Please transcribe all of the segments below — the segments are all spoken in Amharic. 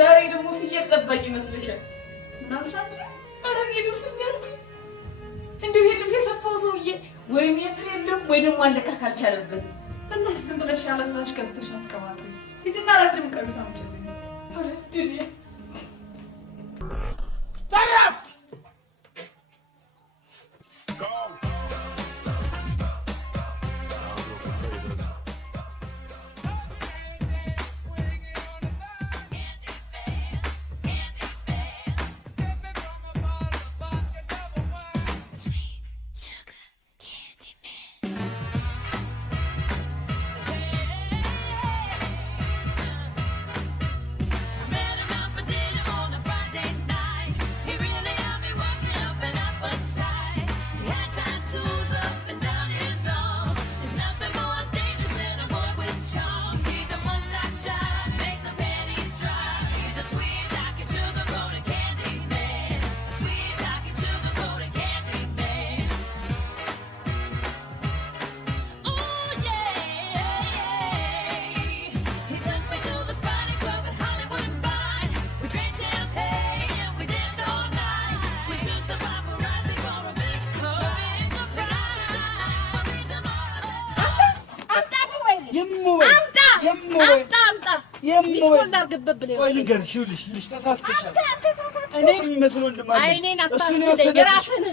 ዛሬ ደግሞ ፍየል ጠባቂ መስለሻል እናንሻንቺ አረን ሄዱስ የሚያልኩ እንደው ይሄ ልብስ የሰፋው ሰውዬ ወይም የፍሬ የለም ወይ ደግሞ አለካት አልቻለበት እናሽ ዝም ብለሽ ያለ ስራሽ ገብተሽ አትቀባጥሪ ሂጂና ረጅም ቀሚስ አምጪልኝ አረ ዱንያ ታዲያስ ቆይ ልንገርሽ ይኸውልሽ ተሳስተሻል እኔ የሚመስለው እንደማለት አይኔን አታስደኝ ራስህን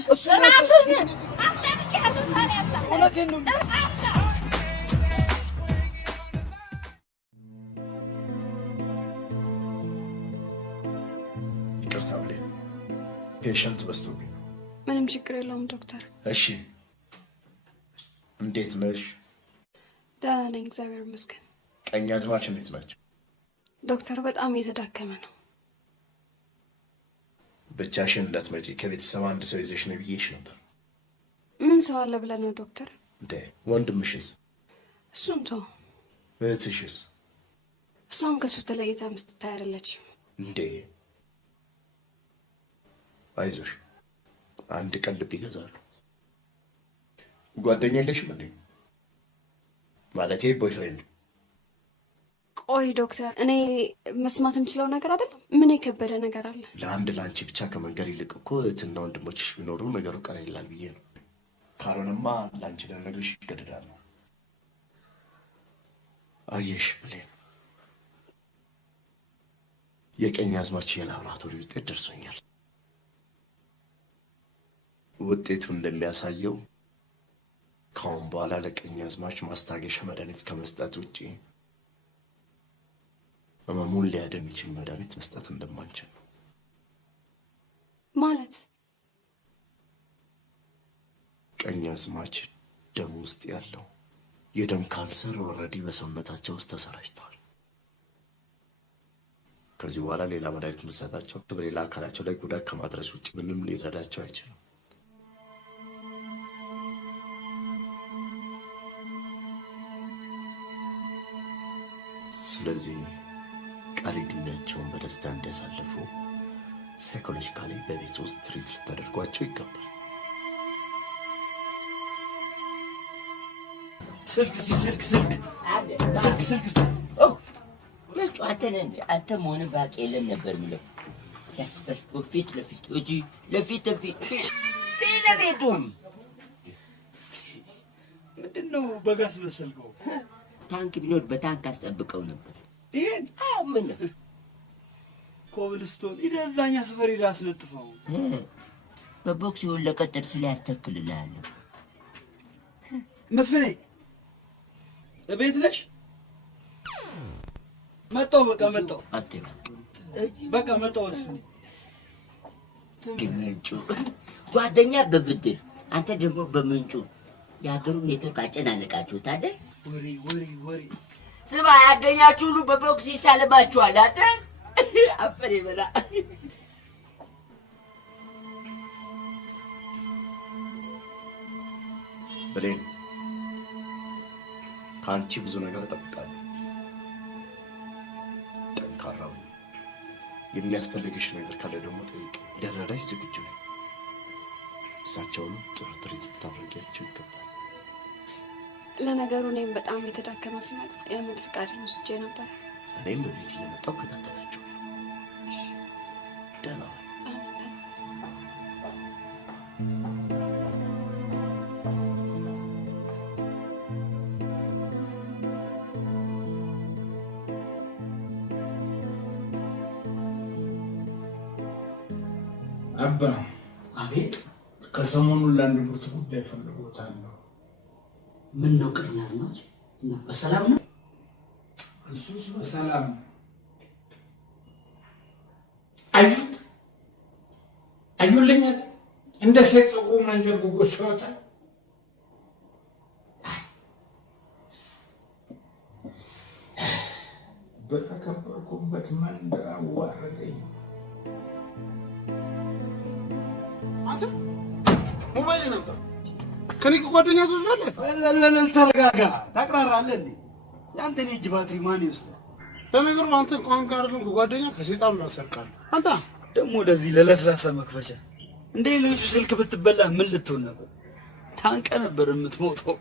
እውነቴን ነው ይቅርታ ብለኝ ፔሸንት በዝቶብኝ ነው ምንም ችግር የለውም ዶክተር እሺ እንዴት ነሽ ደህና ነኝ እግዚአብሔር ይመስገን ቀኛዝማች እንዴት ናቸው ዶክተር በጣም እየተዳከመ ነው ብቻሽን እንዳትመጪ ከቤተሰብ አንድ ሰው ይዘሽ ነው ብዬሽ ነበር ምን ሰው አለ ብለህ ነው ዶክተር እንዴ ወንድምሽስ እሱን ተው እህትሽስ እሷም ከሱ ተለይታ የምትታይ አይደለችም እንዴ አይዞሽ አንድ ቀን ልብ ይገዛሉ ጓደኛ የለሽም እንዴ ማለቴ ቦይፍሬንድ ቆይ ዶክተር እኔ መስማት የምችለው ነገር አይደለም ምን የከበደ ነገር አለ ለአንድ ላንቺ ብቻ ከመንገር ይልቅ እኮ እህትና ወንድሞችሽ ቢኖሩ ነገሩ ቀለል ይላል ብዬ ነው ካልሆነማ ላንቺ ለነገርሽ ይገደዳል አየሽ ብሌን የቀኛዝማች የላብራቶሪ ውጤት ደርሶኛል ውጤቱ እንደሚያሳየው ካሁን በኋላ ለቀኛዝማች ማስታገሻ መድኃኒት ከመስጠት ውጪ ህመሙን ሊያድን የሚችል መድኃኒት መስጠት እንደማንችል ነው ማለት ቀኛዝማች ደም ውስጥ ያለው የደም ካንሰር ኦልሬዲ በሰውነታቸው ውስጥ ተሰራጭቷል ከዚህ በኋላ ሌላ መድኃኒት መስጠታቸው በሌላ አካላቸው ላይ ጉዳት ከማድረስ ውጪ ምንም ሊረዳቸው አይችልም ስለዚህ ቃል ዕድሜያቸውን በደስታ እንዲያሳልፉ ሳይኮሎጂካሊ በቤት ውስጥ ትሪት ልታደርጓቸው ይገባል ስልክ ለጨዋታን አንተ መሆን ባቂ የለም ነበር ምለው ያስፈል ወፊት ለፊት እጂ ለፊት ለቤቱም ምንድነው በጋስ መሰልከው ታንክ ቢኖር በታንክ አስጠብቀው ነበር ይሄን ምን ኮብልስቶን ይደዛኛ ሰፈር ይላስነጥፈው በቦክስ ለቀጠር ስለያስተክልልሃል መስፍኔ እቤት ነሽ መጣው በቃ መጣው መስፍኔ ምንጩ ጓደኛ በብድር አንተ ደግሞ በምንጩ የሀገሩን ኔትወርክ አጨናነቃችሁት አይደል ወሬ ስማ ያገኛችሁ ሁሉ በቦክስ ይሳለባችኋል አንተ አፈር ይበላ ብሌን ከአንቺ ብዙ ነገር እጠብቃለሁ ጠንካራው የሚያስፈልግሽ ነገር ካለ ደግሞ ጠይቅ ደረዳሽ ዝግጁ ነኝ እሳቸውን ጥሩ ትሪት ልታደርጊያቸው ይገባል ለነገሩ እኔም በጣም የተዳከመ ሲመጣ የአመት ፍቃድን ወስጄ ነበር እኔም በቤት እየመጣሁ ከታተላቸዋለሁ ደህና አባ አቤት። ከሰሞኑ ለአንድ ብርቱ ጉዳይ ፈልጎታለሁ። ምን ነው ቀኛዝማች? በሰላም ነው? እሱስ በሰላም ነው። አዩልኝ እንደ ሴት ፀጉሩ መንጀር ጉጎች ይወጣል። በተከበርኩበት መንደር አዋረደኝ። አንተ ሞባይል ነበር ከኔ ጓደኛ ትወስዳለህ? ለለለ ተረጋጋ። ታቅራራለህ እንዴ? ያንተን እጅ ባትሪ ማን ይወስዳል? ለነገሩ አንተ እንኳን ጋር ጓደኛ ከሴጣን ያሰርቃል። አንተ ደግሞ ወደዚህ ለለስላሳ መክፈቻ እንደ ልጁ ስልክ ብትበላ ምን ልትሆን ነበር? ታንቀ ነበር የምትሞተው።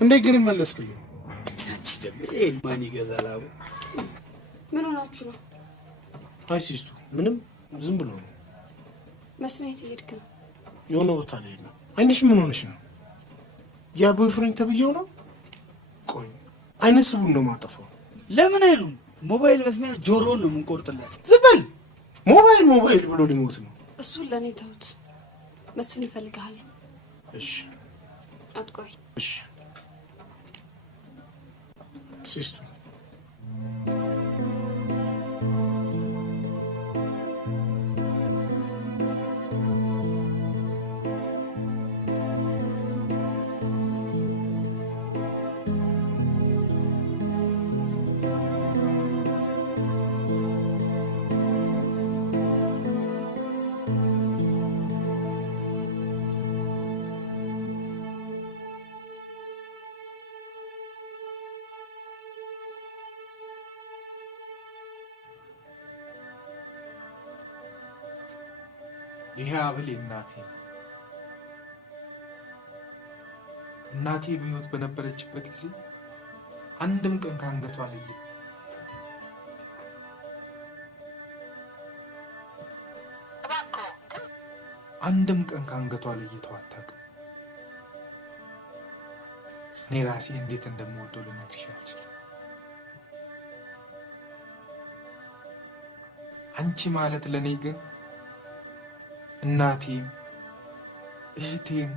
እንዴ ግን መለስክልኝ? አንቺ ደግሞ ማን ይገዛል? አቡ ምን ሆናችሁ ነው? አይ ሲስቱ ምንም ዝም ብሎ ነው። መስሜት እየሄድክ ነው? የሆነ ቦታ ላይ ነው። አይንሽ ምን ሆነሽ ነው? ያ ቦይፍሬንድ ተብዬው ነው? ቆይ አይነት ስቡን ነው ማጠፋው። ለምን አይሉም? ሞባይል መስሚያ ጆሮን ነው የምንቆርጥለት። ዝም በል። ሞባይል ብሎ ሊሞት ነው። እሱን ለእኔ ተውት። መስፍን ይፈልግሃል። እሺ አትቆይ። እሺ ሲስቱ ይሄ አብል እናቴ በህይወት በነበረችበት ጊዜ አንድም ቀን ካንገቷ ላይ አንድም ቀን ካንገቷ ላይ አታውቅም። እኔ ራሴ እንዴት እንደምወደው ልነግርሽ አልችልም። አንቺ ማለት ለኔ ግን እናቴም እህቴም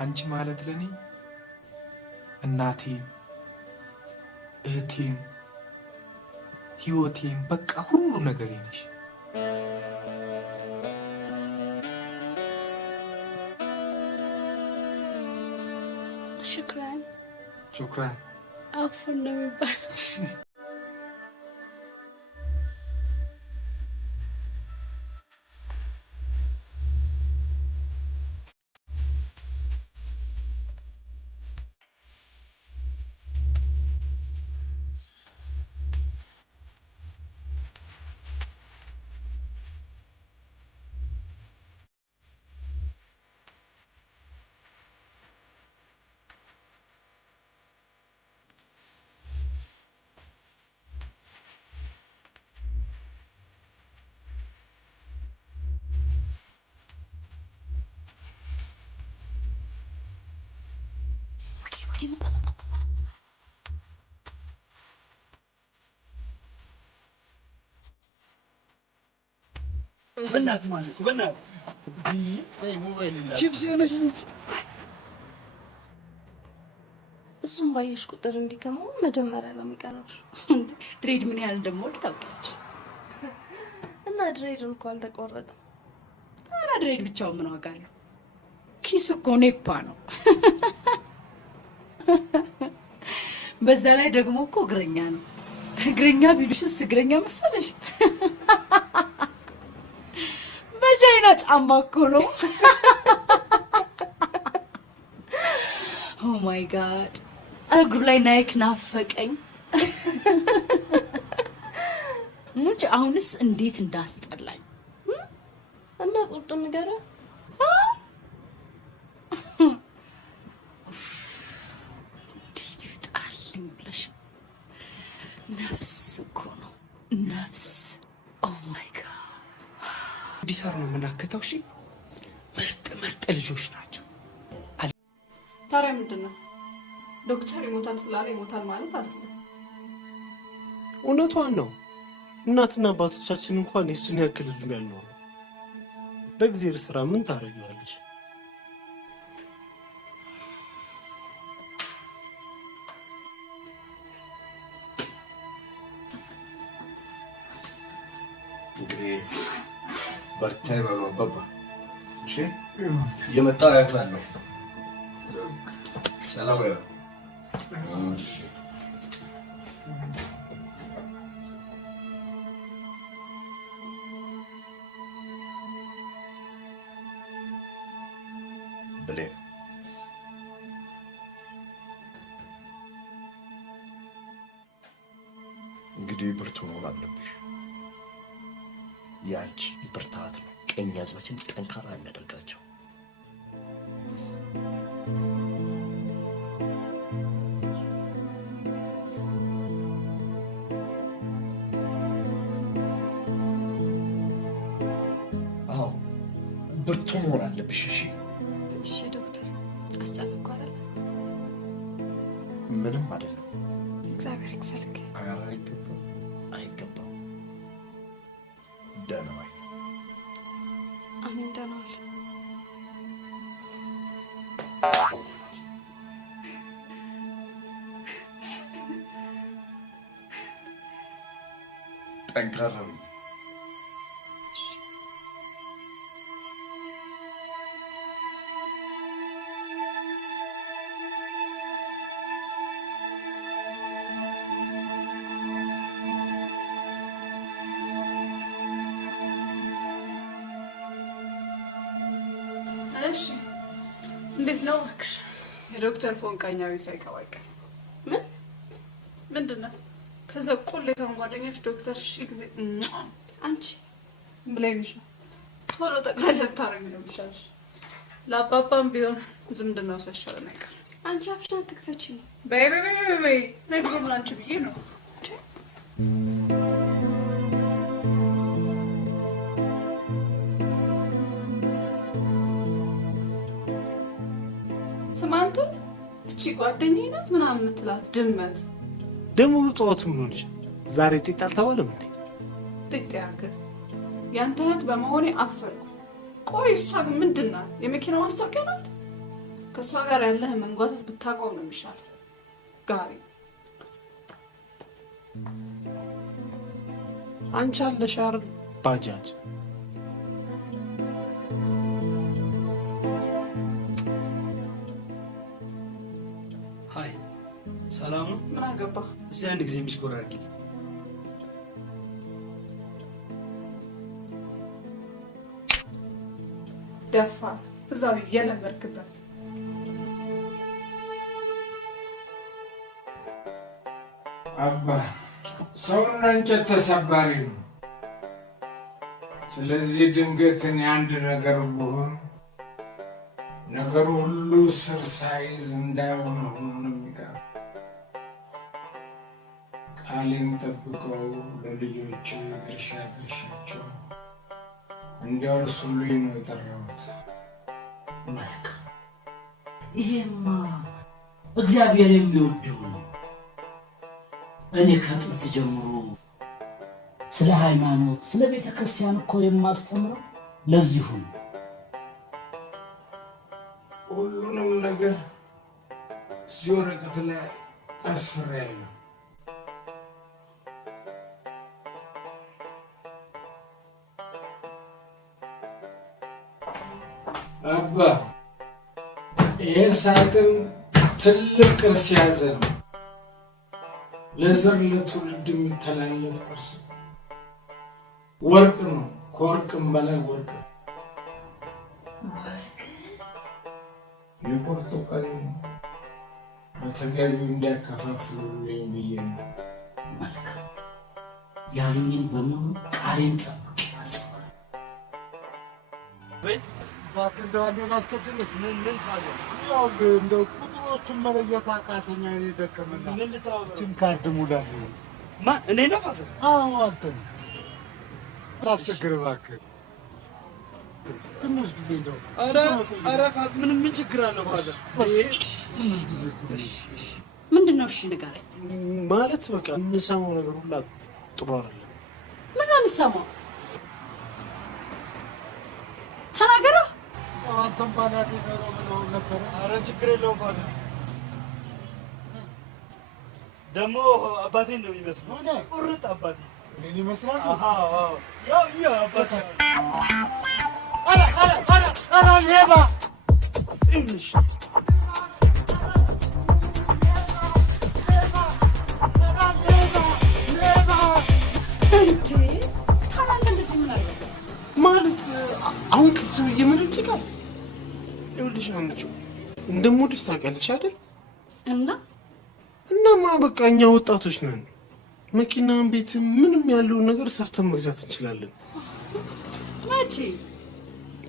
አንቺ ማለት ለኔ እናቴም እህቴም ህይወቴም በቃ ሁሉ ነገሬ ነሽ። ሹክራን አፉን ነው የሚባለው። በእናትህ ማለት በእናትህ ቺፕስ የሆነች ልጅ እሱም ባየሽ ቁጥር እንዲከመው መጀመሪያ ለሚቀርብሽ ድሬድ ምን ያህል እንደምወድ ታውቂያለሽ። እና ድሬድ እንኳን አልተቆረጠም። ታዲያ ድሬድ ብቻውን ምን ዋጋ አለው? ኪስ እኮ ኔፓ ነው። በዛ ላይ ደግሞ እኮ እግረኛ ነው። እግረኛ ቢሉሽስ እግረኛ መሰለሽ? በጃይና ጫማ እኮ ነው። ኦ ማይ ጋድ እግሩ ላይ ናይክ ናፈቀኝ። ሙጭ አሁንስ እንዴት እንዳስጠላኝ። እና ቁርጡን ንገረው። ነፍስ ኦ ማይ ጋድ ዲሳር ነው የምናከተው። እሺ ምርጥ ልጆች ናቸው። ታዲያ ምንድን ነው ዶክተር ይሞታል ስላለ ይሞታል ማለት አይደለም። እውነቷን ነው። እናትና አባቶቻችን እንኳን የሱን ያክል እድሜ ያልኖሩ። በእግዚአብሔር ስራ ምን ታደርጊዋለሽ? እንግዲህ በርታ ይበሉ አባባ። እሺ እየመጣሁ አያታለሁ። ሰላም ያው እሺ ብሌን እንግዲህ ብርቱ መሆን አለብሽ። ያንቺ ብርታት ነው ቀኛዝማችን ጠንካራ የሚያደርጋቸው። አዎ ብርቱ መሆን አለብሽ። እሺ እሺ ዶክተር አስጨነቅኩ አይደል? ምንም አይደለም። እግዚአብሔር ይክፈልክ። ኧረ አይገባም። ደህና ዋይ። አሜን ደህና ዋል። ጠንካራ ነው። እሺ እንዴት ነው እባክሽ? የዶክተር ፎንቃኛዊ ሳይገባ አይቀር። ምንድን ነው ከዛ ቁሌታውን ጓደኛሽ ዶክተር እሺ ጊዜ አንቺ ብለኝሽ ነው ቶሎ ጠቅላላ ልታረጊ ነው የሚሻልሽ። ለአባባም ቢሆን ዝምድናው ሳይሻለን አይቀር። አንቺ አፍሽን አትክፈቺ። በይ ነግሮም ላንቺ ብዬ ነው። ስማንተ እቺ ጓደኛዬ ናት ምናምን የምትላት ድመት ደግሞ ጠዋት ምን ሆነሽ? ዛሬ ጤጥ አልተባለም እንዴ? ጤጥ ያርገ ያንተ እህት በመሆኔ አፈርኩ። ቆይ እሷ ግን ምንድን ናት? የመኪና ማስታወቂያ ናት? ከእሷ ጋር ያለህ መንጓተት ብታቆም ነው የሚሻል። ጋሪ አንቺ አለሽ አይደል ባጃጅ። ሃይ ሰላም ነው? ምን አገባ? እስቲ አንድ ጊዜ ሚስኮር አድርጊ። ደፋ እዛው እየለመድክበት አባ ሰውና እንጨት ተሰባሪ ነው። ስለዚህ ድንገት እኔ አንድ ነገር ብሆን ነገሩ ሁሉ ስር ሳይዝ እንዳይሆን ሆኖ ነው የሚቀር። ቃሌን ጠብቀው ለልጆች ድርሻቸው እንዲያወርሱልኝ ነው የጠራሁት። መልካም፣ ይሄማ እግዚአብሔር የሚወደው ነው። እኔ ከጥንት ጀምሮ ስለ ሃይማኖት፣ ስለ ቤተ ክርስቲያን እኮ የማስተምረው ለዚሁ ነው። ሁሉንም ነገር እዚህ ወረቀት ላይ አስፍሬያለሁ። አባ ይሄ ሳጥን ትልቅ ቅርስ የያዘ ነው። ለዘር ለትውልድ የሚተላለፍ ቅርስ ወርቅ ነው። ከወርቅም በላይ ወርቅ የቁርጡ ቀን በተገቢው እንዲያከፋፍሉልኝ ብዬ ነው። መልካም፣ ያሉኝን በሙሉ ቃሌን ጠብቄ ያጽፋል። እባክህ እንደው አንዴ ላስቸግርህ። ምን ካለ ያው እንደው ቁጥሮቹን መለየት አቃተኛ። እኔ ደከመና እችን ካርድ ሙላልኝ። ማን? እኔ ነው ፋዘር? አዎ አንተ ነህ። ታስቸግር እባክህ ትንሽ ጊዜ እንደው። ኧረ ፋዘር ምን ችግር አለው ፋዘር? ምንድን ነው? እሺ ንገረኝ። ማለት በቃ የምሰማው ነገር ሁላ ጥሩ አይደለም። ምን ነው የምትሰማው? ተናገራ። አንተም ባላዴ ነው ብለው ነበር። ኧረ ችግር የለውም ፋዘር። ደግሞ አባቴን ነው የሚመስለው። ቁርጥ አባቴ እኔን ይመስላል። ያው አባቴ። ኧረ ሌባ እንሽ እንዴ ታላንተ እንደዚህ ምን አለ ማለት አሁን ክሱ እየመረጭቃል። ይኸውልሽ አንቺ እንደምወድሽ ታውቂያለሽ አይደል? እናማ በቃ እኛ ወጣቶች ነን። መኪናም ቤት ምንም ያለውን ነገር ሰርተን መግዛት እንችላለን። መቼ?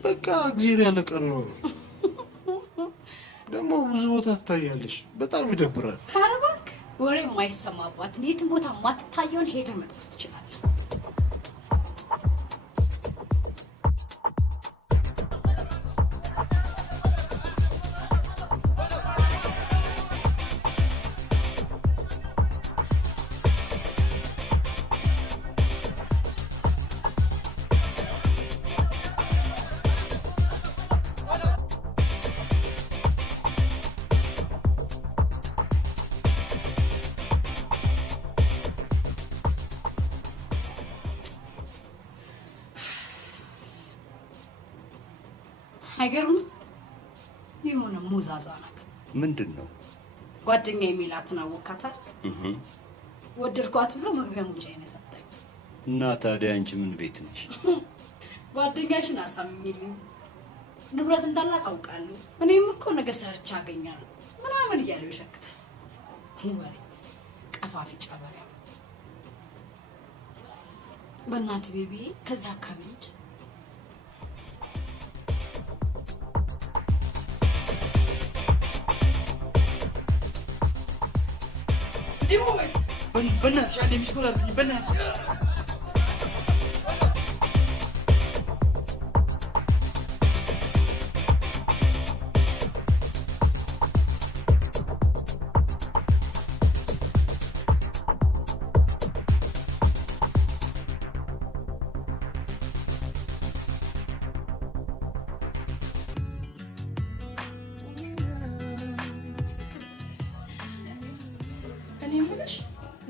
በቃ እግዚአብሔር ያለቀን ነው። ደግሞ ብዙ ቦታ ትታያለሽ። በጣም ይደብራል። ኧረ እባክህ ወሬ የማይሰማባት የትም ቦታ የማትታየውን ሄደህ መጥበስ ትችላለህ። አይገርምም? የሆነ ሙዛዛ ነገር። ምንድን ነው? ጓደኛ የሚላትን አወካታል። ወደድኳት ብሎ መግቢያ ሙጫዬን ሰጠኝ። እና ታዲያ አንቺ ምን ቤት ነሽ? ጓደኛሽን አሳምኝልኝ፣ ንብረት እንዳላት አውቃለሁ፣ እኔም እኮ ነገ ሰርቻ አገኛለሁ ምናምን እያለው ይሸክታል። ወሬ ቀፋፊ ጨበሪያ። በእናት ቤቢ ከዛ አካባቢ በእናትሽ አንዴ ሚስኮል አድርጊኝ በእናትሽ።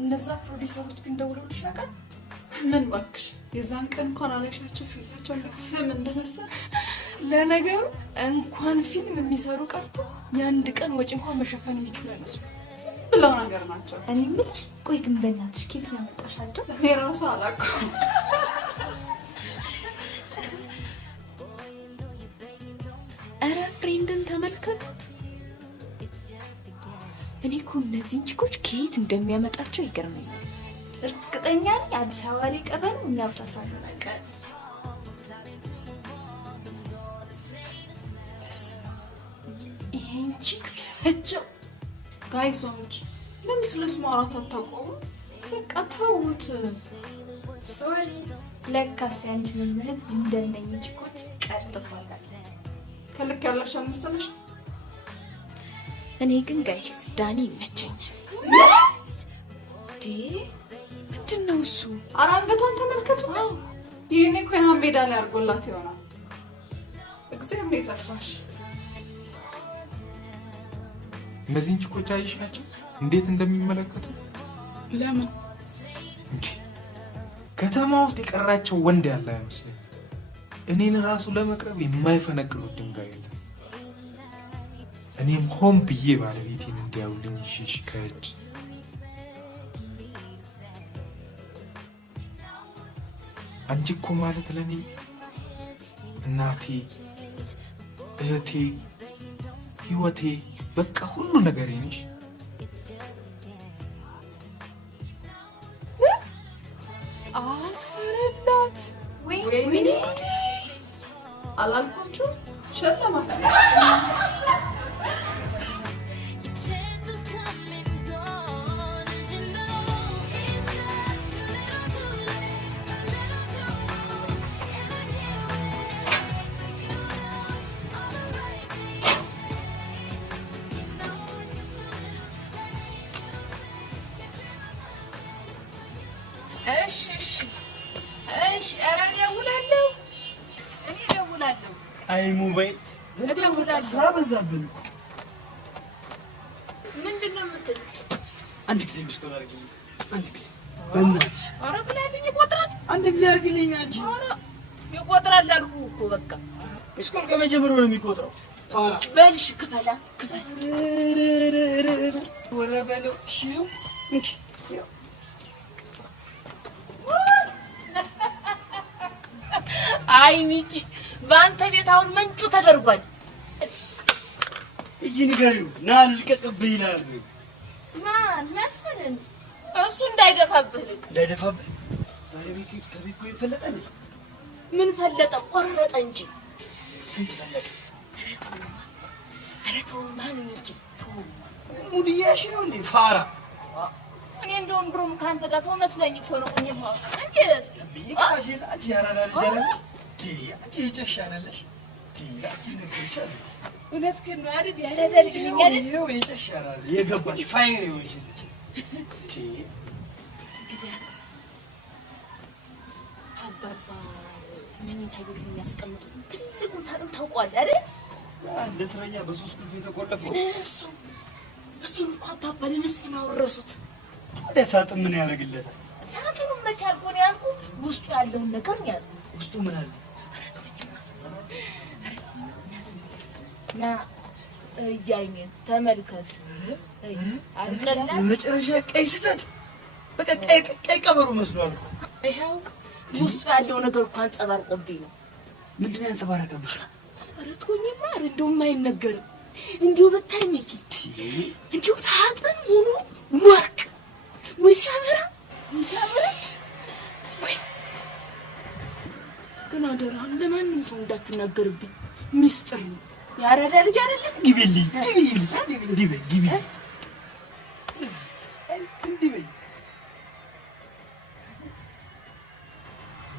እነዛ ፕሮዲሰሮች ግን ደውለውልሽ ያውቃል? ምን እባክሽ የዛን ቀን እንኳን አላሻቸው ፊታቸው ለፍም እንደመሰለ። ለነገሩ እንኳን ፊልም የሚሰሩ ቀርቶ የአንድ ቀን ወጪ እንኳን መሸፈን የሚችሉ አይመስሉ ዝም ብለው ነገር ናቸው። እኔ የምልሽ ቆይ ግን በእናትሽ ኬት ያመጣሻቸው? እኔ ራሱ አላውቅም። ኧረ ፍሬንድን ተመልከቱት። እኔ እኮ እነዚህን ቺኮች ከየት እንደሚያመጣቸው ይገርመኛል። እርግጠኛ ነኝ አዲስ አበባ ላይ ቀረን እኛ ብቻ ሳንሆን አይቀርም። ይሄን ቺክ ፈጀው። ጋይሶች ለምን ስለሱ ማውራት አታውቁም? በቃ ተውት። ሶሪ ለካስ ያንቺን ምህት እንደነኝ ቺኮች ቀርጥፋታል። ከልክ ያለሽ መሰለሽ። እኔ ግን ጋይስ ዳኒ ይመቸኛል። ምንድን ነው እሱ? ኧረ አንገቷን ተመልከቱ። ይህኔ እኮ የሀን ሜዳ ላይ አድርጎላት ይሆናል። እግዚአብሔር ይጠፋሽ። እነዚህን ችኮች አይሻቸው እንዴት እንደሚመለከቱ? ለምን ከተማ ውስጥ የቀራቸው ወንድ ያለ አይመስለኝ። እኔን ራሱ ለመቅረብ የማይፈነቅሉት ድንጋይ የለም። እኔም ሆን ብዬ ባለቤቴን እንዲያውልኝ ይሽሽ ከእጅ አንቺ እኮ ማለት ለኔ እናቴ፣ እህቴ፣ ህይወቴ፣ በቃ ሁሉ ነገሬ ነሽ። አስርላት ወይ አላልኳችሁ? ሸለማታ እሺ እሺ እሺ። ኧረ እደውላለሁ እኔ እደውላለሁ። አይ ሞባይል እደውላለሁ። ስራ በዛብን እኮ። ምንድን ነው የምትለው? አንድ ጊዜ ምስኮል አድርጊልኝ። አንድ ጊዜ በእናትሽ። ኧረ ብላለኝ ይቆጥራል። አንድ ጊዜ አድርጊልኝ አንቺ። ኧረ ይቆጥራል አልኩህ እኮ በቃ። ምስኮል ከመጀመሪያው ነው የሚቆጥረው። በልሽ ክፈላ ክፈል። ወረ በለው እሺ። እንኪ አይ ሚኪ በአንተ ቤት አሁን መንጩ ተደርጓል። እጂ ንገሪው ና ልቀቅብህ ይላል። ማን መስፍንን? እሱ እንዳይደፋብህ ልቅ እንዳይደፋብህ። ዛሬ ቤት ከቤት እኮ ፈለጠ እንዴ? ምን ፈለጠ? ቆረጠ እንጂ። ስንት ፈለጠ? ኧረ ተው ማን ሚኪ ተው። ሙድያሽ ነው እንዴ ፋራ? እኔ እንደውም ድሮም ከአንተ ጋር ሰው መስለኝ እኮ ነው። እኔማ እንዴት ይቃሽል አንቺ ያራዳ ልጅ አይደለሽ? አንቺ ይጨሻለሽ? አንቺ ነገርሻል። እውነትህን ነው አይደል? ያራዳ ልጅ ነኝ አይደል? ይኸው ይጨሻላል። የገባሽ ፋይር ይሆንሽ ልጅ እንግዲያስ አባባ መኝታ ቤት የሚያስቀምጡት ትልቁን ሳጥን ታውቀዋለህ አይደል? እንደ እስረኛ በሶስት ቁልፍ የተቆለፈው እሱን እኮ አባባ ለመስፍን አወረሱት። ታዲያ ሳጥን ምን ያደርግለታል? ሳጥኑን መቼ አልኩህ ነው ያልኩህ። ውስጡ ያለውን ነገር ነው ያልኩህ። ውስጡ ምን አለ? ና እያየን ተመልከት። አልቀላል የመጨረሻ ቀይ ስህተት። በቃ ቀይ ቀበሮ መስሏል እኮ። ይኸው ውስጡ ያለው ነገር እኮ አንጸባርቆብኝ ነው። ምንድን ነው ያንጸባረቀብሽ? ኧረ ተወኝማ። ኧረ እንደውም አይነገርም። እንዲሁ ብታይ ሚኪ እንዲሁ ሳጥን ሙሉ ወርቅ ወይ ሲያምራ ወይ ሲያምራ። ወይ ግን አደራህን ለማንም ሰው እንዳትናገርብኝ፣ ሚስጥር ነው። ያረዳ ልጅ አይደለም። ግቢልኝ ግቢልኝ ግቢልኝ ግቢልኝ እንዲህ በይ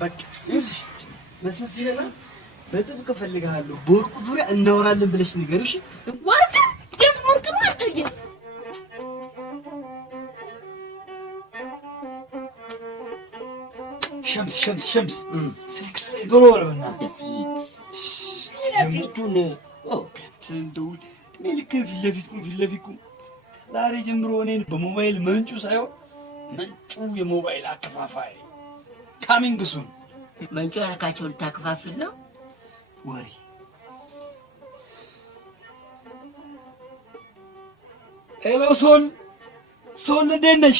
በቃ። ይኸውልሽ መስሎት ሲመጣ በጥብቅ እፈልግሃለሁ፣ በወርቁ ዙሪያ እናወራለን ብለሽ ንገሪው። እሺ? ወርቅ ደግሞ ወርቅማ አልታየም። ሸምስ ሸምስ ሸምስ ስልክ ስጠኝ ቶሎ በል በእናትህ። ፊቱን እንደው እኔ ልክ ፊት ለፊት ቁም። ዛሬ ጀምሮ እኔን በሞባይል መንጩ ሳይሆን መንጩ የሞባይል አከፋፋይ ካሚንግ ሱን። መንጩ ያልካቸው ልታከፋፍል ነው ወሬ። ሄሎ ሶል፣ እንዴት ነሽ?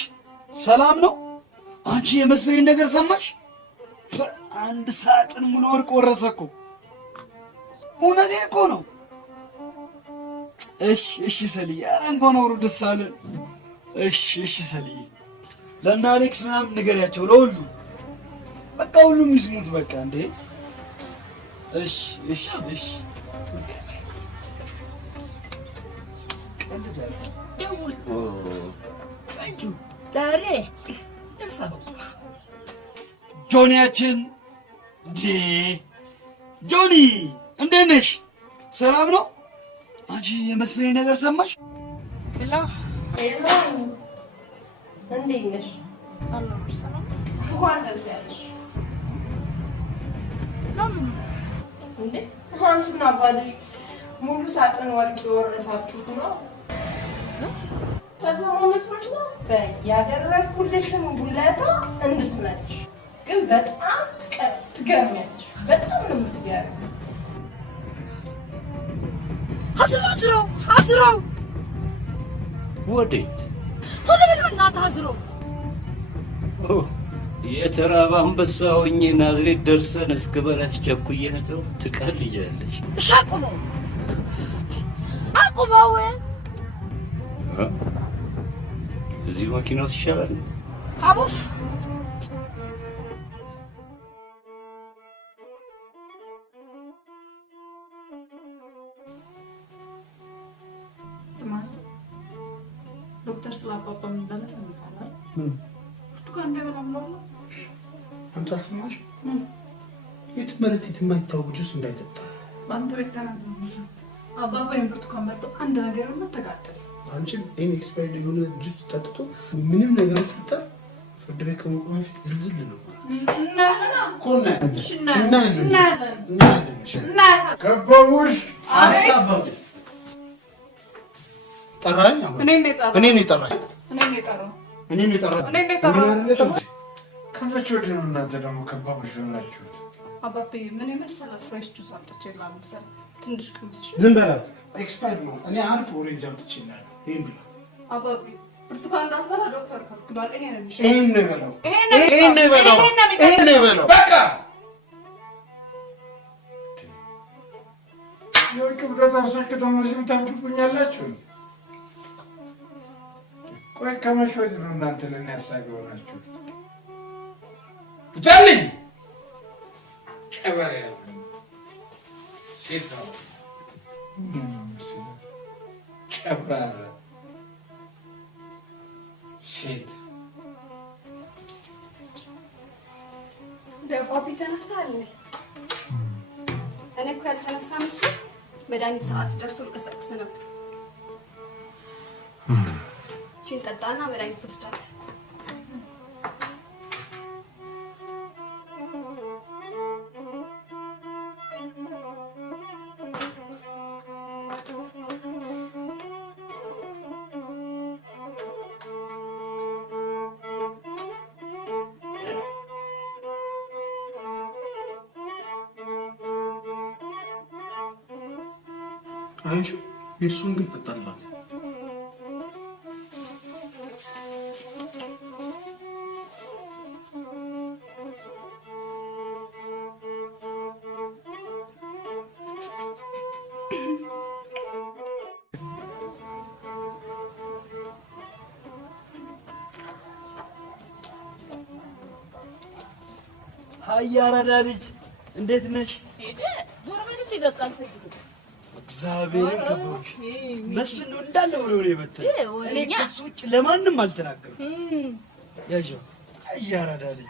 ሰላም ነው? አንቺ የመስፍኔን ነገር ሰማሽ? አንድ ሳጥን ሙሉ ወርቅ ወረሰ እኮ። እውነቴን እኮ ነው። እሺ ሰልዬ፣ ኧረ እንኳን አውሮ ደስ አለን። እሺ ሰልዬ፣ ለእነ አሌክስ ምናምን ንገሪያቸው፣ ለሁሉ በቃ ሁሉም ይስሙት በቃ። እንዴ እሺ ደውል አንቺ ዛሬ ነፋው ጆኒያችን። ጆኒ እንዴት ነሽ? ሰላም ነው? አንቺ የመስፍኔ ነገር ሰማሽ? ሄሎ እንዴት ነሽ? አለሁ ሰላም። እንኳን ደስ ያለሽ። ለምን እንዴ? አንቺና አባትሽ ሙሉ ሳጥን ወርቅ የወረሳችሁት ነው? ከዛ መስሎሽ ነው ያደረግኩልሽን ውለታ እንድትመልሽ። ግን በጣም ትገርሚያለሽ። በጣም ነው የምትገርሚው። አስረው ወዴት? ቶሎ በል በእናትህ አስረው። የተራበ አንበሳ ሆኜ ናዝሬት ደርሰን እስክበላሽ ቸኩያለሁ። ትቀልጃለሽ። እሺ አቁመው። እዚህ መኪና ውስጥ ይሻላል። አቡፍ ዶክተር ስለ አባባ የሚባለ ሰምታለህ? ብርቱካን እንደበላ ብሏል። አንቺ አልሰማሽ? የትም መሬት የትም የማይታወቅ ጁስ እንዳይጠጣ በአንተ ቤት ተናግረው አባባ የብርቱካን መርጦ አንድ ነገር ነው ተጋደለ። አንቺም ኢንኤክስፓየርድ የሆነ ጁስ ጠጥቶ ምንም ነገር ይፈጠር ፍርድ ቤት ከመቆም በፊት ዝልዝል ነው ከበቡሽ ጠራኝ። እኔን የጠራኝ ከመቼ ወዲህ ነው እናንተ ደግሞ ከበቡሽ ሆናችሁት? አባቤ ምን የመሰለ ፍሬሽ ጁስ አምጥቼልሃለሁ መሰለህ። ትንሽ ቅምስ። ዝም በላት፣ ኤክስፓየር ነው። እኔ አሪፍ ኦሬንጅ አምጥቼልሃለሁ። ይሄን ብላ አባቤ። ብርቱካን እንዳትበላ ዶክተር ከልክሏል። ይሄ ነው የሚሻለው። ይሄን ነው የበላው። በቃ የውጭ ብረት አንሳችሁ ደግሞ እዚህም ታምጡብኛላችሁ። ቆይ ከመቼ ወዲህ ነው እናንተ ለእኔ ሀሳቢ ሆናችሁት? ውጣልኝ! ጨበሬ ሴት ነው ጨብራራ ሴት። ደባቢ ተነስተሃል? እኔ እኮ ያልተነሳ መስሎ መድኃኒት ሰዓት ደርሶ ልቀሰቅስ ነበር። ቺን ጠጣና መድኃኒት ትወስዳለህ። አይሹ የእሱን ግን ትጠጣላት። አያራዳ ልጅ እንዴት ነሽ? ዞር በልልኝ በቃ አልፈልግም። እግዚአብሔርን ከበቡሽ መስፍን ነው እንዳለ ብሎ ነው የበተነው። እኔ ከሱ ውጭ ለማንም አልተናገርኩም። ያዥው አያራዳ ልጅ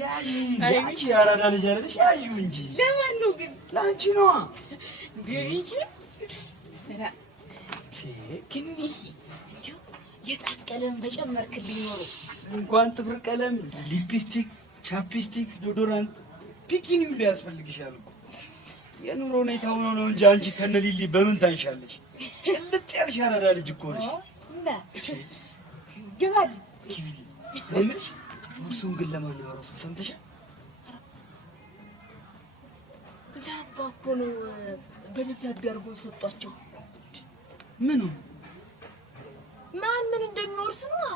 ያዥ ያቺ ያራዳ ልጅ አይደለሽ? ያዥው እንጂ ለማን ነው ግን? ለአንቺ ነዋ። እንዴ ትንሽ የጣት ቀለም በጨመርክልኝ ኖሮ እንኳን ጥፍር ቀለም፣ ሊፕስቲክ፣ ቻፕስቲክ፣ ዶዶራንት፣ ፒኪኒ ሁሉ ያስፈልግሻል እኮ። የኑሮ ሁኔታ ሆኖ ነው እንጂ አንቺ ከነ ሊሊ በምን ታንሻለሽ? ጭልጥ ያልሽ ያራዳ ልጅ እኮ ነሽ። ግባል ለምንሽ እሱን ግን ለማን ያወራሱ ሰምተሻል? ለአባ እኮ ነው በደብዳቤ አድርጎ የሰጧቸው። ምኑ ማን ምን እንደሚወርስ ነው?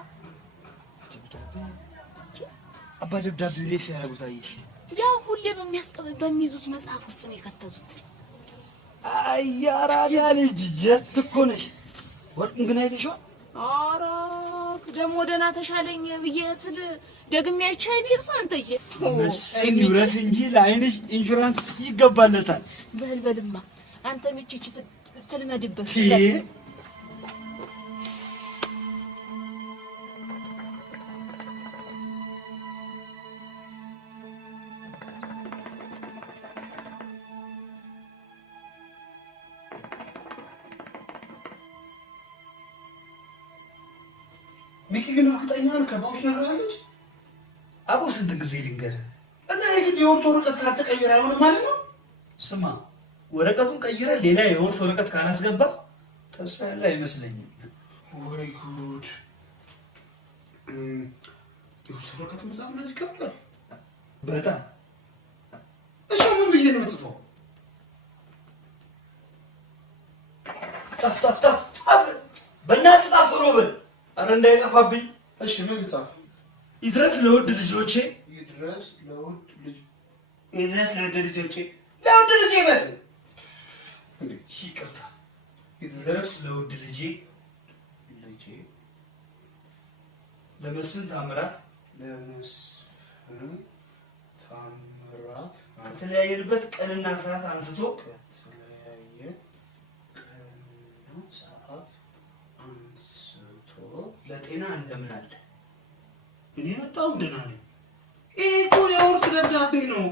አባ ደብዳቤው ላይ ሲያደርጉት አየሽ? ያው ሁሌ በሚይዙት መጽሐፍ ውስጥ ነው የከተቱት። አያራዳ ልጅ ጀት እኮ ነሽ። ወርቁን ግን አይተሽዋል? ኧረ ደግሞ ደህና ተሻለኝ ብዬ ስል ደግሜ አይቻይ ቢርፋ አንተዬ መስፍን ይውረት እንጂ ለአይንሽ ኢንሹራንስ ይገባለታል። በልበልማ አንተ ምችች ትልመድበት። ሚኪ ግን እርግጠኛ ነው ከበቡሽ ነግራለች? አቦ ስንት ጊዜ ልንገርህ እና የግድ የውርስ ወረቀት ካልተቀየረ አይሆንም ማለት ነው? ስማ ወረቀቱን ቀይረ ሌላ የውርስ ወረቀት ካላስገባ ተስፋ ያለ አይመስለኝም። ወይ ጉድ! የውርስ ወረቀት መጻፍ እንደዚህ ይከብዳል በጣም። እሺ ምን ብዬ ነው የምጽፈው? ጻፍ ጻፍ ጻፍ ጻፍ፣ በእናትህ ጻፍ ቶሎ በል። ኧረ እንዳይጠፋብኝ። እሺ ምን ልጻፍ? ይድረስ ለውድ ልጆቼ፣ ይድረስ ለውድ ልጅ፣ ይድረስ ለውድ ልጆቼ፣ ለውድ ልጄ በል። ይቅርታ፣ ይድረስ ለውድ ልጄ ለመስፍን ታምራት፣ ለመስፍን ታምራት ከተለያየንበት ቀንና ሰዓት አንስቶ ከተለያየ ቀንና ሰዓት አንስቶ ለጤና እንደምን አለ? እኔ በጣም ደህና ነኝ። ይሄ እኮ የውርስ ደብዳቤ ነው።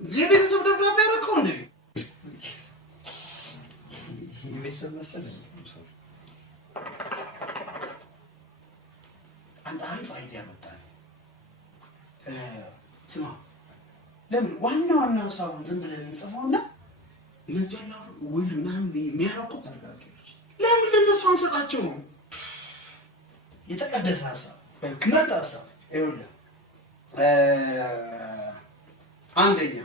የቤተሰብ ደብዳቤ ያደረከው እንዴ? የቤተሰብ መሰለኝ። አንድ አሪፍ አይዲያ መጣልኝ። ስማ ለምን ዋና ዋና ሀሳቡን ዝም ብለን እንጽፈውና እነዚህ ያለ ውል ምናምን የሚያረቁት ተናጋሪዎች ለምን ለነሱ አንሰጣቸው? የተቀደሰ ሀሳብ ምርጥ ሀሳብ። ይኸውልህ አንደኛ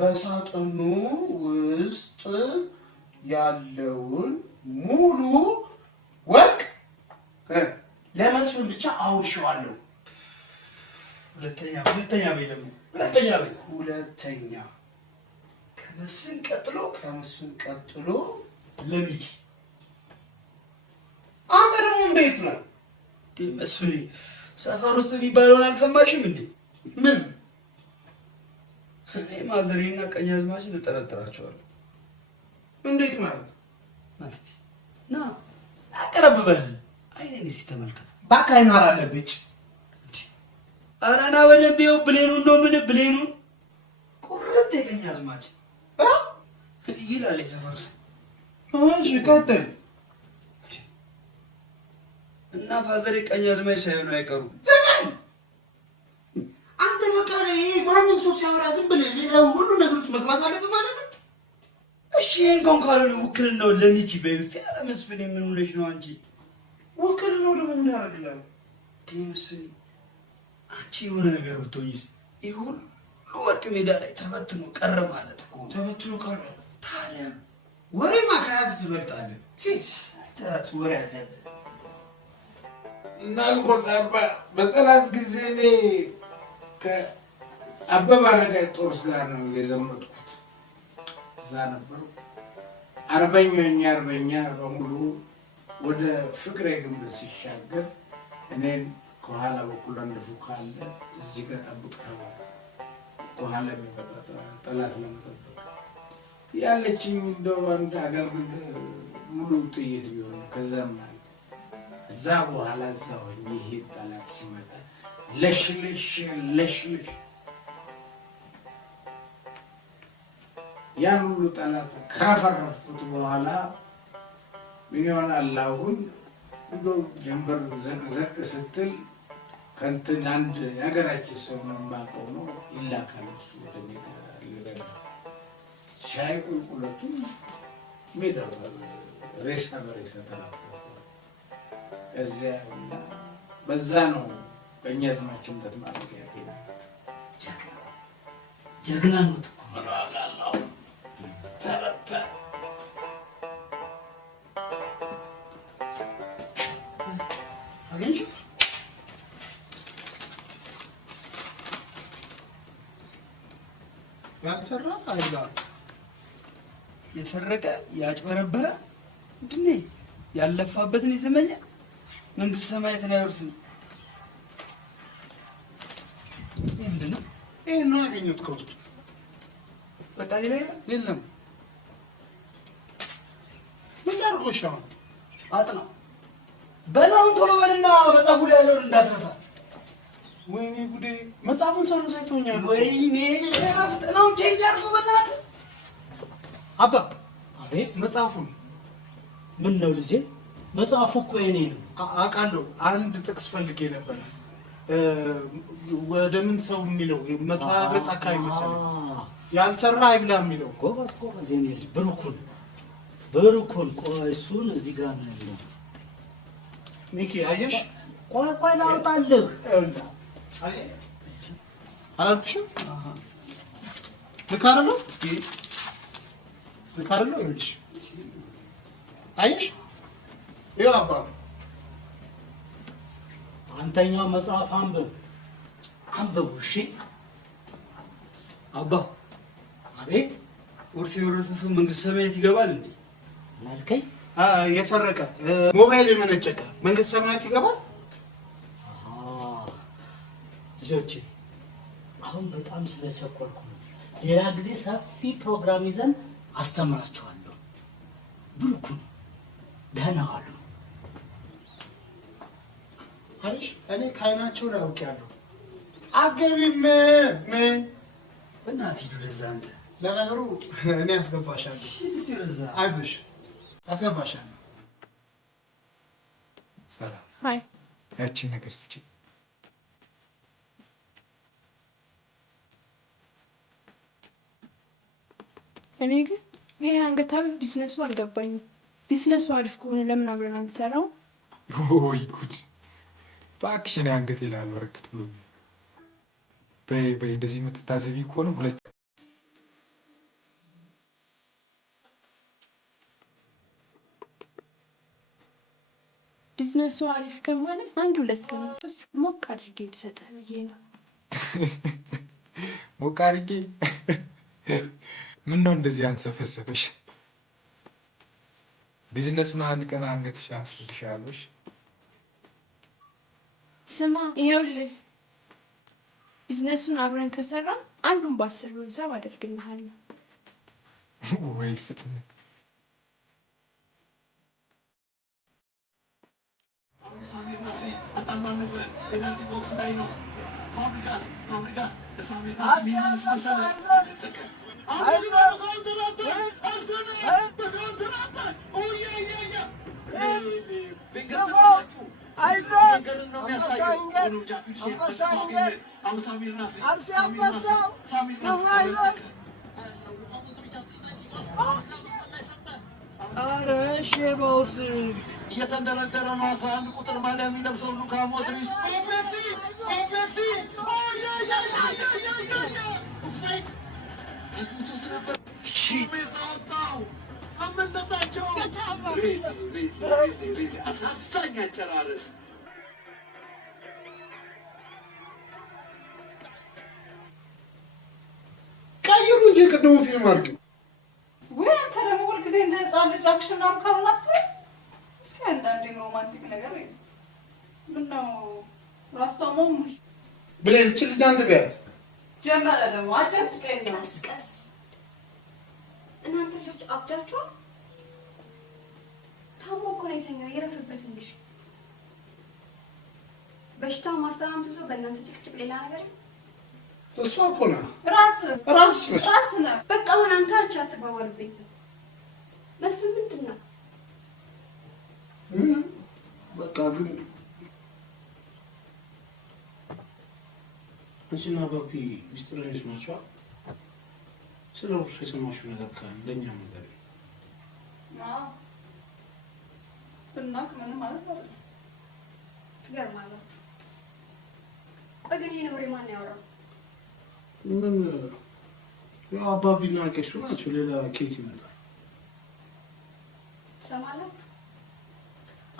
በሳጥኑ ውስጥ ያለውን ሙሉ ወርቅ ለመስፍን ብቻ አውርሼዋለሁ። ሁለተኛ በይ ደግሞ ሁለተኛ ከመስፍን ቀጥሎ ለሚኪ። አንተ ደግሞ እንዴት ነው መስፍን ሰፈር ውስጥ የሚባለውን አልሰማሽም እንዴ? ምን? እኔ ማዘሬና ቀኛዝማችን እጠረጥራቸዋለሁ። እንዴት ማለት? ናስቲ ና አቀረብ በል አይኔን እስኪ ተመልከት። እባክህ አይኗ አላለብች። ኧረ ና በደንብ ይኸው ብሌኑን ነው ምን ብሌኑን ቁርጥ የቀኛዝማች ይላል የሰፈር ሰው። እሺ ቀጥል። እና ፋዘሬ ቀኛዝማች ሳይሆኑ አይቀሩም። ዘመን አንተ በቃ ይሄ ማንም ሰው ሲያወራ ዝም ብለህ ሌላው ሁሉ ነገር ውስጥ መግባት አለብህ ማለት ነው። እሺ እንኳን ካልሆነ ውክልናው ለሚኪ በይው እስኪ። ኧረ መስፍኔ ምን ሆነሽ ነው አንቺ? ውክልናው ደግሞ ምን ያደርግልሃል? መስፍኔ አንቺ የሆነ ነገር ብትሆኝስ? ይህ ሁሉ ወርቅ ሜዳ ላይ ተበትኖ ቀረ ማለት እኮ። ተበትኖ ቀረ። ታዲያ ወሬማ ከያዝ ትበልጣለህ። ተራስ ወሬ አለ እናልቆት በጠላት ጊዜ እኔ ከአበበ አረጋይ ጦርስ ጋር ነው የዘመጥኩት። እዛ ነበሩ አርበኛ በሙሉ ወደ ፍቅሬ ግንብ ሲሻገር እኔን ከኋላ በኩል አንድ ፉቅ አለ እዚህ ጋር ጠብቅ ተባለ። ከኋላ የሚመጣ ጠላት ለመጠበቅ ያለችኝ እንደው አንድ አገልግል ሙሉ ጥይት ቢሆን ከዛም ማለት እዛ በኋላ እዛ ሆኜ ይሄ ጠላት ሲመጣ ለሽልሽ ያን ሁሉ ጠላት ከረፈረፍኩት በኋላ ምን ይሆናል አሁን እንደው ጀንበር ዘቅ ስትል ከእንትን አንድ የሀገራችን ሰው ነው የማውቀው ነው ይላካል። እሱ ወደ ሻይ ቁልቁለቱ ሜዳ ሬሳ በሬሳ ተላፍቷል። እዚያ በዛ ነው በእኛ ስማችን እንደትማለት ያገኛት ጀግና ነው አገኘሽ? ያልሰራ አይላ የሰረቀ ያጭበረበረ ድኔ ያለፋበትን የተመኘ መንግስት ሰማያትን አይወርስም። ምንድን ነው ይሄ? ነው ያገኘሁት ከውስጡ። በቃ ሌላ የለም። ምን ላድርጎሽ አሁን? አጥናው በላውን ቶሎ በልና መጽሐፉ ላይ ያለውን እንዳትረሳ። ወይኔ ጉዴ! መጽሐፉን ሰው ሳይቶኛል። ወይኔ ፍጥናውን ቼንጅ አድርጎ በእናትህ። አባ አቤት። መጽሐፉን ምን ነው ልጄ? መጽሐፉ እኮ የኔ ነው። አውቃለሁ። አንድ ጥቅስ ፈልጌ ነበር። ወደ ምን ሰው የሚለው 120 ገጽ አካባቢ መሰለኝ። ያልሰራ አይብላ የሚለው። ጎበዝ ጎበዝ፣ የኔ ልጅ ብሩኩን። ቆይ እሱን እዚህ ጋር ነው ያለው። ሚኪ አየሽ? ቆይ ላውጣልህ። አላልኩሽም? ልክ አይደለም? ይኸውልሽ አየሽ? ይኸው አባ አንተኛው መጽሐፍ አንብቡ። እሺ አባ። አቤት። ውርስ የወረሰ ሰው መንግስት ሰማያት ይገባል እንዴ? ማልከኝ? የሰረቀ ሞባይል የመነጨቀ መንግስት ሰማያት ይገባል? ልጆቼ አሁን በጣም ስለቸኮልኩ ነው። ሌላ ጊዜ ሰፊ ፕሮግራም ይዘን አስተምራችኋለሁ። ብሩኩን ደህና ዋሉ። አይሽ እኔ ከዓይናቸው ላይ አውቄያለሁ። አገቢም ምን በእናትህ ሂድ ወደዛ አንተ። ለነገሩ እኔ አስገባሻለሁ። እስቲ ወደዛ አይዞሽ አስገባሻለሁ። ሰላም። ሀይ ያቺን ነገር ስጪ። እኔ ግን ይሄ አንገታዊ ቢዝነሱ አልገባኝም። ቢዝነሱ አሪፍ ከሆነ ለምን አብረን አንሰራው? ወይ ጉድ! እባክሽ እኔ አንገቴ ላልበረክት ብሎ በይ እንደዚህ የምትታዘቢ ከሆነ ሁለት ቢዝነሱ አሪፍ ከሆነ አንድ ሁለት ቀን ውስጥ ሞቅ አድርጌ ልሰጥህ ብዬ ነው። ሞቅ አድርጌ? ምን ነው እንደዚህ አንሰፈሰፈሽ? ቢዝነሱን አንድ ቀን አንገትሽ አስርልሻለሁ። ስማ ይኸውልህ፣ ቢዝነሱን አብረን ከሰራ አንዱን በ10 ብር ሂሳብ አደርግልሃለሁ። ወይ ፍጥነት! ኧረ ሼባው ስልክ እየተንደረደረ ነው። 11 ቁጥር ማሊያ የሚለብሰው ሉካ ሞድሪች አመለጣቸው። አሳዛኝ አጨራረስ። ቀይሩ እንጂ ቅድሙ ፊልም አድርጊው። ወይ አንተ ደግሞ ሁልጊዜ እንደ ህፃን ልጅ አክሽን ምናምን ካልሆነ አትበል። እስኪ አንዳንዴ ሮማንቲክ ነገር ወይ ምነው ራስታሞም ብሌን እቺ ልጅ አንድ ቢያት ጀመረ ደግሞ አጨብጭቀኝ ነው። ቀስቀስ እናንተ ልጆች አብዳችኋል። ታሞ እኮ ነው የተኛው። ይረፍበት እንጂ በሽታው ማስተማመን በእናንተ ጭቅጭቅ ሌላ ነገር እሷ እኮ ነው ራስ ነው። በቃ አሁን አንተ አንቺ አትባባልብኝ። መስፍን ምንድን ነው? በቃ ግን አንቺና ባቢ ሚስጥረኞች ናቸው። ስለ እርሱ የሰማሽው ነገር ካለ ለእኛም ነገር ብናቅ ምንም ማለት አይደለም። ትገርማላችሁ። ቆይ ግን ይሄን ወሬ ማን ያወራው? ምን ያው አባቢና ቄሱ ናቸው። ሌላ ኬት ይመጣል? ትሰማላችሁ?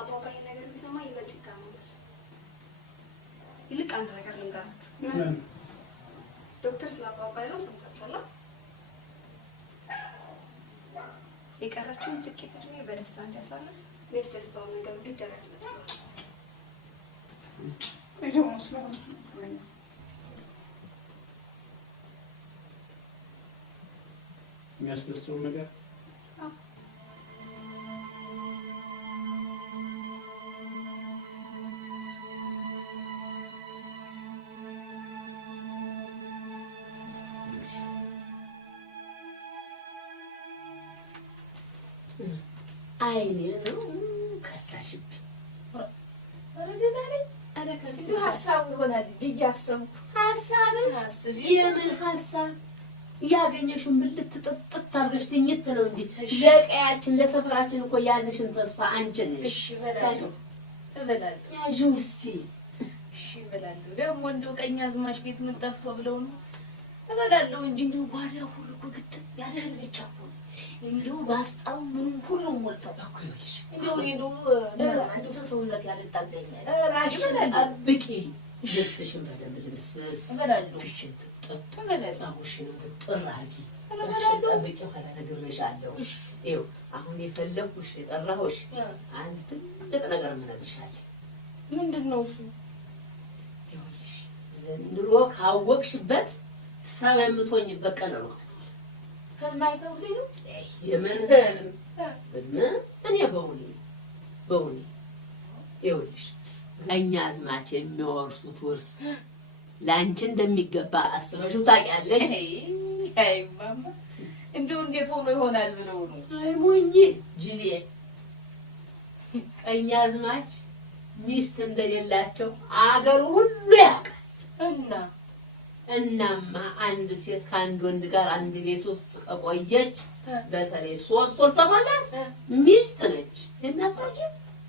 አባባ ይሄን ነገር ቢሰማ ይበልጥ ይጋማል። ይልቅ አንድ ነገር ልንገራችሁ። ዶክተር ስለ አባባ ያለው ሰምታችኋል? የቀረችውን ጥቂት እድሜ በደስታ እንዲያሳልፍ የሚያስደስተውን ነገር ሁሉ ይደረግለታል። ደግሞ ስለሱ የሚያስደስተውን ነገር አይኔ ነው ከሳሽብኝ። ሀሳቡ ይሆናል እንጂ እያሰብኩ የምን ሀሳብ ያገኘሽው ምን ልትጥጥት አድርገሽ ትኝት ነው እንጂ ለቀያችን ለሰፈራችን እኮ ያለሽን ተስፋ አንቺ ነሽ። እበላለሁ ያዥው እስኪ። እሺ እበላለሁ። ደግሞ እንደው ቀኛዝማች ቤት ምን ጠፍቶ ብለው ነው? እበላለሁ እንጂ እንደው ጓዳ ሁሉ እኮ ግጥም ያለ እህል ብቻ እኮ ነው። እንደው ባስጣው ምኑም ሁሉም ሞልተው እኮ ይኸውልሽ፣ እንደው እኔ እንደው ሰውነት ያልጣገኛል። ራስሽን ጠብቂ። ልብስሽን በደንብ ልብስብስ፣ ፊትሽን ትጥብ፣ ፀጉርሽንም ትጥር አድርጊ። ራስሽን ጠብቂ። ኋላ እነግርሻለሁ። ይኸው አሁን የፈለኩሽ የጠራሁሽ አንድ ትልቅ ነገር እነግርሻለሁ። ምንድን ነው እሱ? ይኸውልሽ ዘንድሮ ካወቅሽበት ሰው የምትሆኝበት ቀን ነው። ህልም አይተውልኝ ነው? የምን ህልም? እኔ በውኔ ይኸውልሽ ቀኛዝማች የሚወርሱት ውርስ ለአንቺ እንደሚገባ አስበሽው ታውቂያለሽ? አይ ማማ እንደው እንዴት ሆኖ ይሆናል ብለው ነው? አይ ሞኝ ጅሌ ቀኛዝማች ሚስት እንደሌላቸው አገሩ ሁሉ ያውቃል። እናማ አንድ ሴት ከአንድ ወንድ ጋር አንድ ቤት ውስጥ ከቆየች በተለይ 3 ወር ተሞላት ሚስት ነች። እናታቂ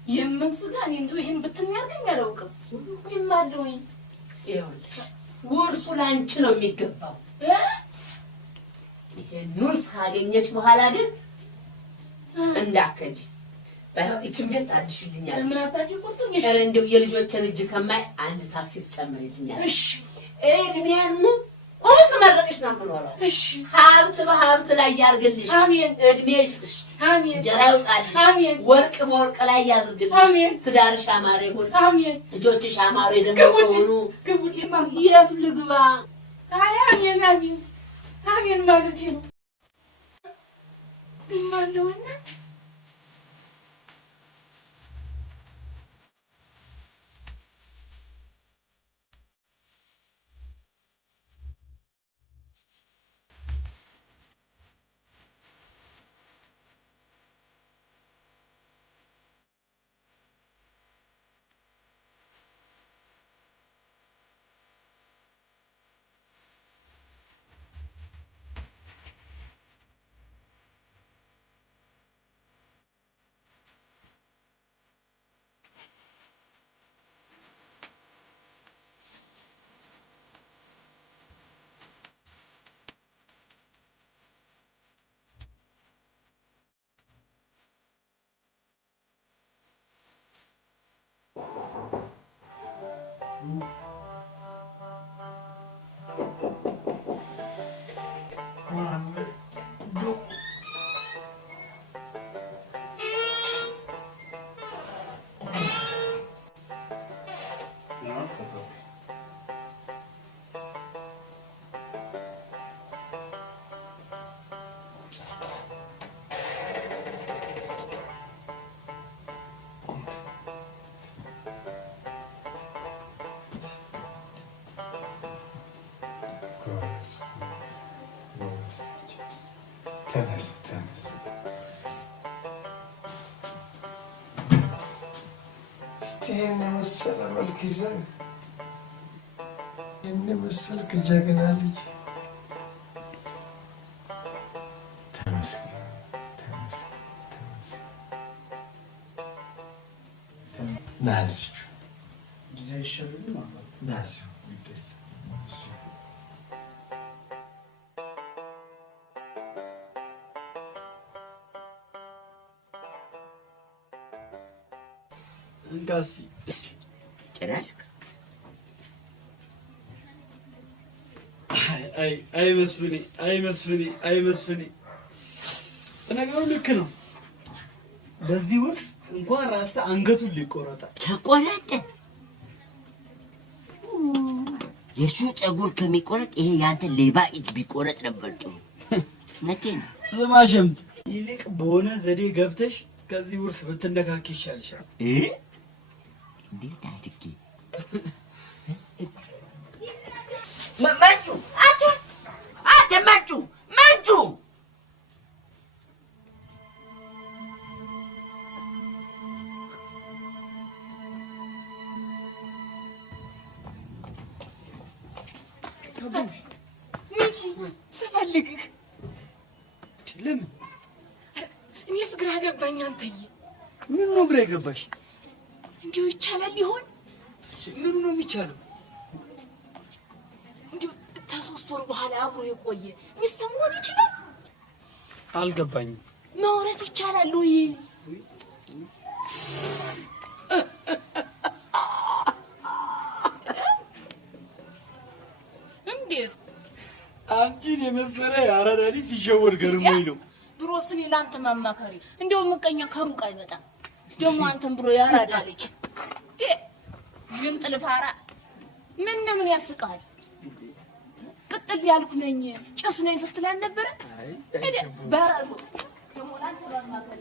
የምን ስጋ እኔ እንደው ይሄን ብትናገኝ አላውቅም። ይማለውኝ ይኸውልሽ ውርሱ ላንቺ ነው የሚገባው። ይሄን ውርስ ካገኘች በኋላ ግን እንዳከጂ እቺን ቤት ታድሽልኛለሽ። ምን አባቴ ቆርጦኝ እንደው የልጆችን እጅ ከማይ አንድ ታክሲ ትጨምሪልኛለሽ። እሺ እድሜን ሁሉ መረቅሽ ነው የምኖረው። እሺ ሀብት በሀብት ላይ ያርግልሽ። አሜን። እድሜ ይስጥሽ። አሜን። እንጀራ ይውጣልሽ። አሜን። ወርቅ በወርቅ ላይ ያርግልሽ። አሜን። ትዳርሽ አማረ ይሁን። አሜን። ልጆችሽ አማረ ይሁኑ። ግቡልኝ ማማ። የት ልግባ? አሜን አሜን አሜን ማለት ነው። ማለውና ተነስ ተነስ። እስቲ ይህን የመሰለ መልክ ይዘህ ይህን የመሰልክ ጀግና ልጅ ተመስገን ተመስገን ተመስገን። ና እዚሁ ጊዜ አይሻልም ማለት ና እዚሁ እንካሲ ጨረስክ? አይ መስፍኔ ነገሩ ልክ ነው። በዚህ ውርስ እንኳን ራስታ አንገቱን ሊቆረጣል። ተቆረጠ። የሱ ፀጉር ከሚቆረጥ ይሄ ያንተ ሌባ እጅ ቢቆረጥ ነበር ጥሩ። ነቴን ስማ ሸምት፣ ይልቅ በሆነ ዘዴ ገብተሽ ከዚህ ውርስ ብትነካኪ ይሻልሻል። እንዴት አድርጌ መንጩ አንተ መንጩ ስፈልግህ ለምን? እኔስ ግራ ገባኝ። አንተዬ ምን ነው ግራ የገባሽ? እንዲሁ ይቻላል ሊሆን? ምን ነው የሚቻለው? እንዲሁ ከ3 ወር በኋላ አብሮ የቆየ ሚስት መሆን ይችላል? አልገባኝም። መውረስ ይቻላል ወይ? እንዴት አንቺን የመሰለ የአራዳ ልጅ ሲሸወድ ገርሞኝ ነው። ድሮስ እኔ ለአንተ ማማከሪ እንደው ምቀኛ ከሩቅ አይመጣም። ደግሞ አንተም ብሎ ያራዳ ልጅ ይምጥል ፋራ ምን ያስቃል? ቅጥል ያልኩ ነኝ ጭስ ነኝ ስትል አልነበረ? ባራዶ ደግሞ ላንተ ማማከሪ